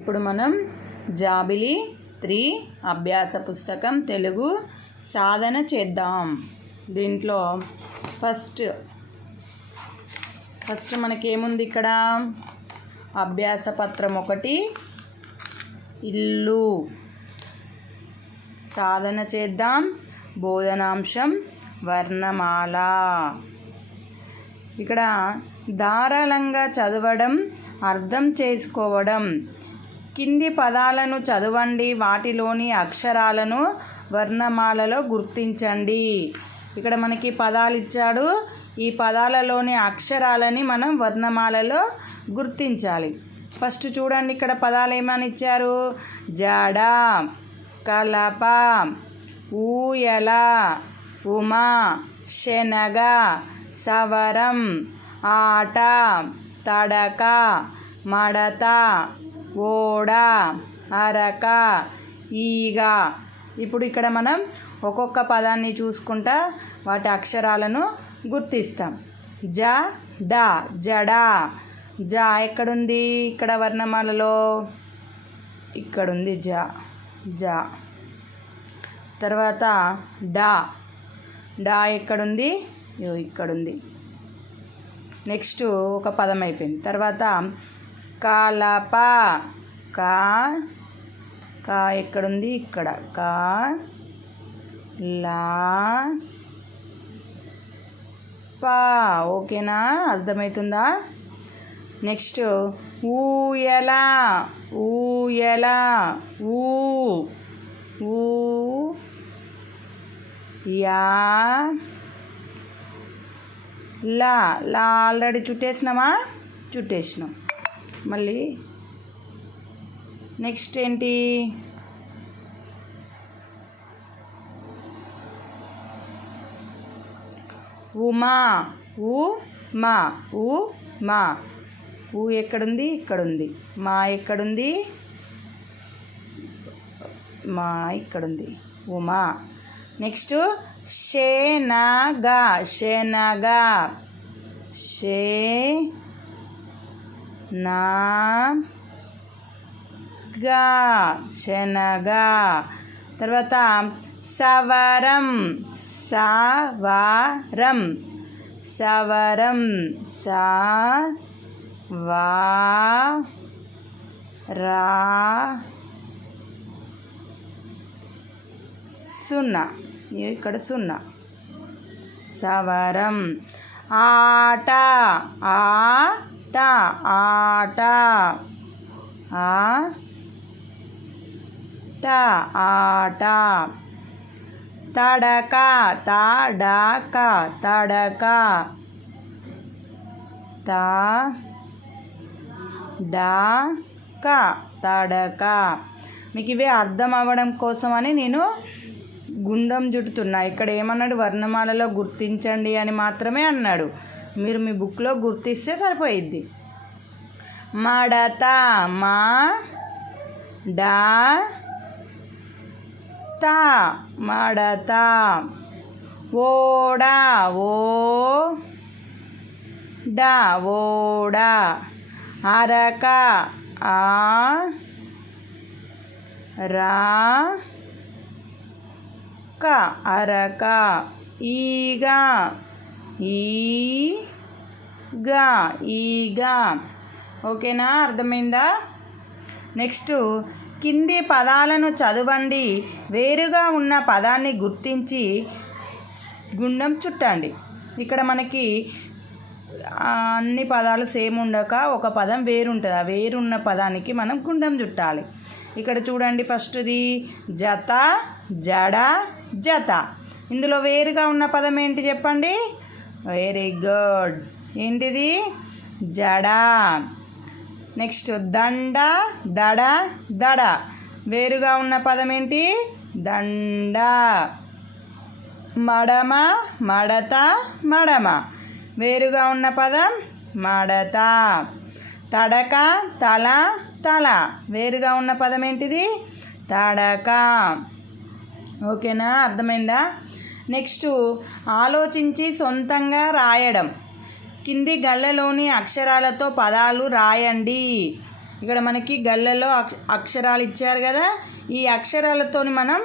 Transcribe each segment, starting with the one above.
ఇప్పుడు మనం జాబిలి 3 అభ్యాస పుస్తకం తెలుగు సాధన చేద్దాం. దీంట్లో ఫస్ట్ మనకేముంది ఇక్కడ? అభ్యాస పత్రం 1 ఇల్లు. సాధన చేద్దాం. బోధనాంశం వర్ణమాల. ఇక్కడ ధారాళంగా చదవడం, అర్థం చేసుకోవడం. కింది పదాలను చదవండి, వాటిలోని అక్షరాలను వర్ణమాలలో గుర్తించండి. ఇక్కడ మనకి పదాలు ఇచ్చాడు. ఈ పదాలలోని అక్షరాలని మనం వర్ణమాలలో గుర్తించాలి. ఫస్ట్ చూడండి, ఇక్కడ పదాలు ఏమని ఇచ్చారు? జడ, కలప, ఊయల, ఉమా, శనగ, సవరం, ఆట, తడక, మడత, ఓడ, అరక, ఈగ. ఇప్పుడు ఇక్కడ మనం ఒక్కొక్క పదాన్ని చూసుకుంటా వాటి అక్షరాలను గుర్తిస్తాం. జడ, జడ. జ ఎక్కడుంది? ఇక్కడ వర్ణమాలలో ఇక్కడుంది జ. జ. తర్వాత డా. డా ఎక్కడుంది? ఇక్కడుంది. నెక్స్ట్ ఒక పదం అయిపోయింది. తర్వాత కలప. కా. కా ఎక్కడుంది? ఇక్కడ. కా లా పా. ఓకేనా? అర్థమవుతుందా? నెక్స్ట్ ఊయల. ఊయల. ఊ. ఊ యా లా. లా ఆల్రెడీ చుట్టేసినామా? చుట్టేసినాం. మళ్ళీ నెక్స్ట్ ఏంటి? ఉమా. ఊ మా. ఊ మా. ఊ ఎక్కడుంది? ఇక్కడుంది. మా ఎక్కడుంది? మా ఇక్కడుంది. ఉమా. నెక్స్ట్ శనగ. శనగ. శే నా గా. శనగ. తర్వాత సవరం. సవరం. సవరం. సా వా రా సున్నా. ఇక్కడ సున్నా. సవరం. ఆట. ఆట. ఆట. ఆట. తడక. తడక. తడక. తడక. తడక. మీకు ఇవే అర్థం అవ్వడం కోసమని నేను గుండం చుట్టుతున్నా. ఇక్కడ ఏమన్నాడు? వర్ణమాలలో గుర్తించండి అని మాత్రమే అన్నాడు. మీరు మీ బుక్లో గుర్తిస్తే సరిపోయిద్ది. మడత. మా డా తా. మడత. ఓడ. ఓ డా. ఓడ. అరక. ఆ రా క. అరక. ఈగ. ఈగ. ఈగ. ఓకేనా? అర్థమైందా? నెక్స్ట్ కింది పదాలను చదవండి, వేరుగా ఉన్న పదాన్ని గుర్తించి గుండం చుట్టండి. ఇక్కడ మనకి అన్ని పదాలు సేమ్ ఉండక ఒక పదం వేరుంటుంది. ఆ వేరున్న పదానికి మనం గుండం చుట్టాలి. ఇక్కడ చూడండి, ఫస్ట్ది జత, జడ, జత. ఇందులో వేరుగా ఉన్న పదం ఏంటి చెప్పండి? Very good. ఏంటిది? జడ. నెక్స్ట్ దండ, దడ, దడ. వేరుగా ఉన్న పదం ఏంటి? దండ. మడమ, మడత, మడమ. వేరుగా ఉన్న పదం మడత. తడక, తల, తల. వేరుగా ఉన్న పదం ఏంటిది? తడక. ఓకేనా? అర్థమైందా? నెక్స్ట్ ఆలోచించి సొంతంగా రాయడం. కింది గళ్ళలోని అక్షరాలతో పదాలు రాయండి. ఇక్కడ మనకి గల్లలో అక్షరాలు ఇచ్చారు కదా, ఈ అక్షరాలతోని మనం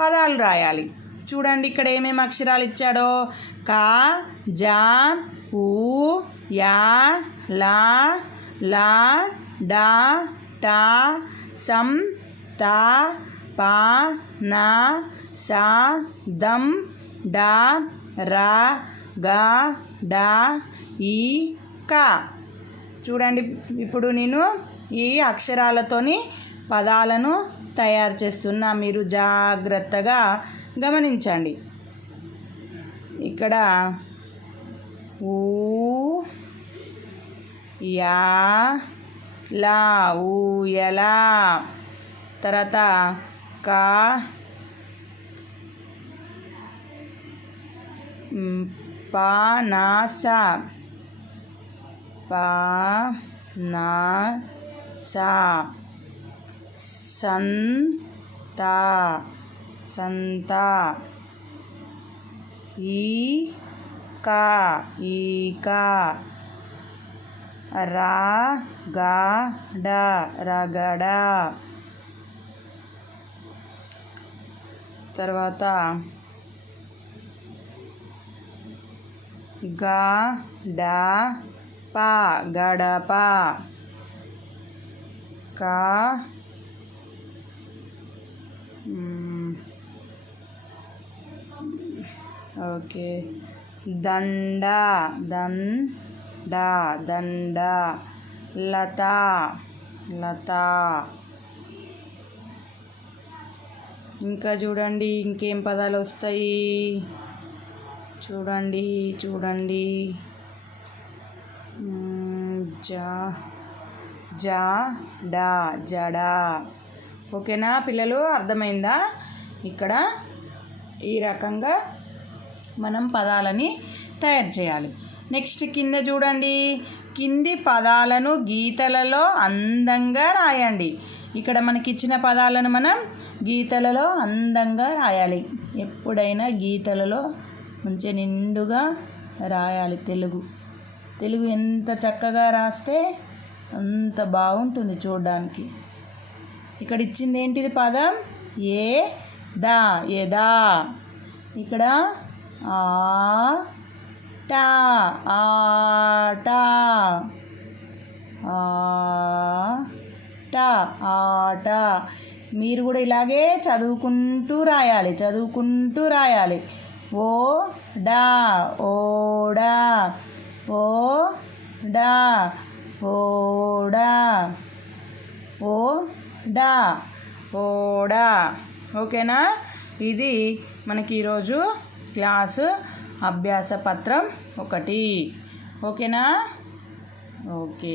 పదాలు రాయాలి. చూడండి ఇక్కడ ఏమేమి అక్షరాలు ఇచ్చాడో. కా, జా, ఊ, యా, లా, లా, డా, టా, సం, తా, పా, నా, సా, దం, డా, రా, గా, డా, ఈ, కా. చూడండి ఇప్పుడు నేను ఈ అక్షరాలతోని పదాలను తయారు చేస్తున్నా, మీరు జాగ్రత్తగా గమనించండి. ఇక్కడ ఊ, యా, లా ఊయలా, తర్వాత కా, పా, నా, సా, పా, నా, సా, సంతా, సంతా, ఈకా, ఈకా, రాగడ, రగడ, తర్వాత గడప, గడప, కా, ఓకే, దండ, దండ, దండ, లత, లత. ఇంకా చూడండి ఇంకేం పదాలు వస్తాయి, చూడండి చూడండి. జడ, జడ. ఓకేనా పిల్లలు, అర్థమైందా? ఇక్కడ ఈ రకంగా మనం పదాలని తయారు చేయాలి. నెక్స్ట్ కింద చూడండి, కింది పదాలను గీతలలో అందంగా రాయండి. ఇక్కడ మనకి ఇచ్చిన పదాలను మనం గీతలలో అందంగా రాయాలి. ఎప్పుడైనా గీతలలో మంచిగా నిండుగా రాయాలి. తెలుగు ఎంత చక్కగా రాస్తే అంత బాగుంటుంది చూడడానికి. ఇక్కడ ఇచ్చింది ఏంటిది పదం? ఏ దా, ఎదా. ఇక్కడ ఆట, ఆట, ఆట, ఆట. మీరు కూడా ఇలాగే చదువుకుంటూ రాయాలి, చదువుకుంటూ రాయాలి. ఓడా, ఓడా, ఓడా, ఓడా, ఓడా, ఓడా. ఓకేనా? ఇది మనకి ఈరోజు క్లాసు అభ్యాస పత్రం 1. ఓకేనా? ఓకే.